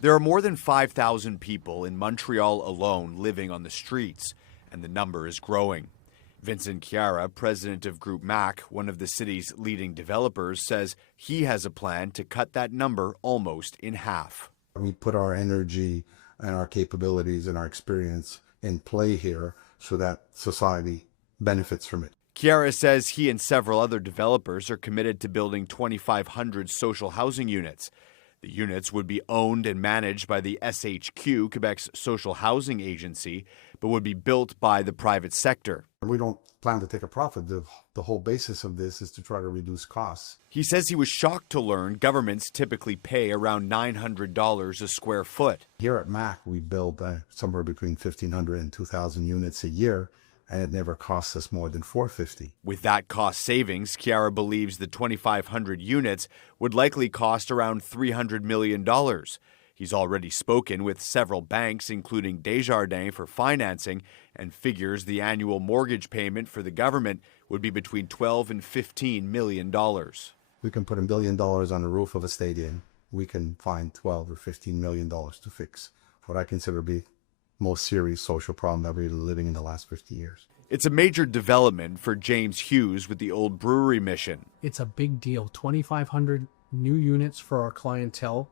There are more than 5,000 people in Montreal alone living on the streets, and the number is growing. Vincent Chiara, president of Group MAC, one of the city's leading developers, says he has a plan to cut that number almost in half. We put our energy and our capabilities and our experience in play here so that society benefits from it. Chiara says he and several other developers are committed to building 2,500 social housing units. The units would be owned and managed by the SHQ, Quebec's social housing agency, but would be built by the private sector. We don't plan to take a profit. The whole basis of this is to try to reduce costs. He says he was shocked to learn governments typically pay around $900 a square foot. Here at MAC, we build somewhere between 1,500 and 2,000 units a year, and it never costs us more than $450. With that cost savings, Chiara believes the 2,500 units would likely cost around $300 million. He's already spoken with several banks, including Desjardins, for financing, and figures the annual mortgage payment for the government would be between $12 and $15 million. We can put $1 billion on the roof of a stadium. We can find $12 or $15 million to fix what I consider to be most serious social problem that we're living in the last 50 years. It's a major development for James Hughes with the Old Brewery Mission. It's a big deal. 2,500 new units for our clientele.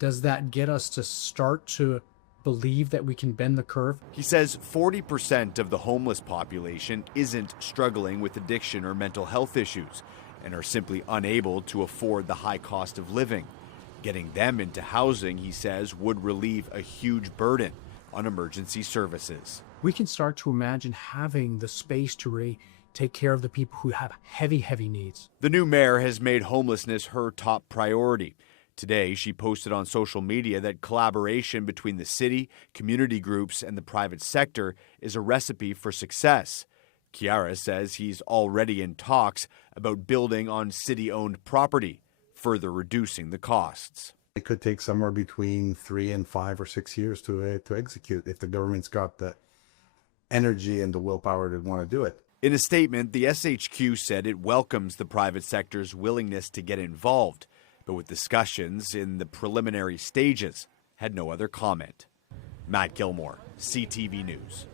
Does that get us to start to believe that we can bend the curve? He says 40% of the homeless population isn't struggling with addiction or mental health issues and are simply unable to afford the high cost of living. Getting them into housing, he says, would relieve a huge burden on emergency services. We can start to imagine having the space to take care of the people who have heavy needs. The new mayor has made homelessness her top priority. Today, she posted on social media that collaboration between the city, community groups, and the private sector is a recipe for success. Chiara says he's already in talks about building on city-owned property, further reducing the costs. It could take somewhere between 3 and 5 or 6 years to execute if the government's got the energy and the willpower to want to do it. In a statement, the SHQ said it welcomes the private sector's willingness to get involved, but with discussions in the preliminary stages, had no other comment. Matt Gilmore, CTV News.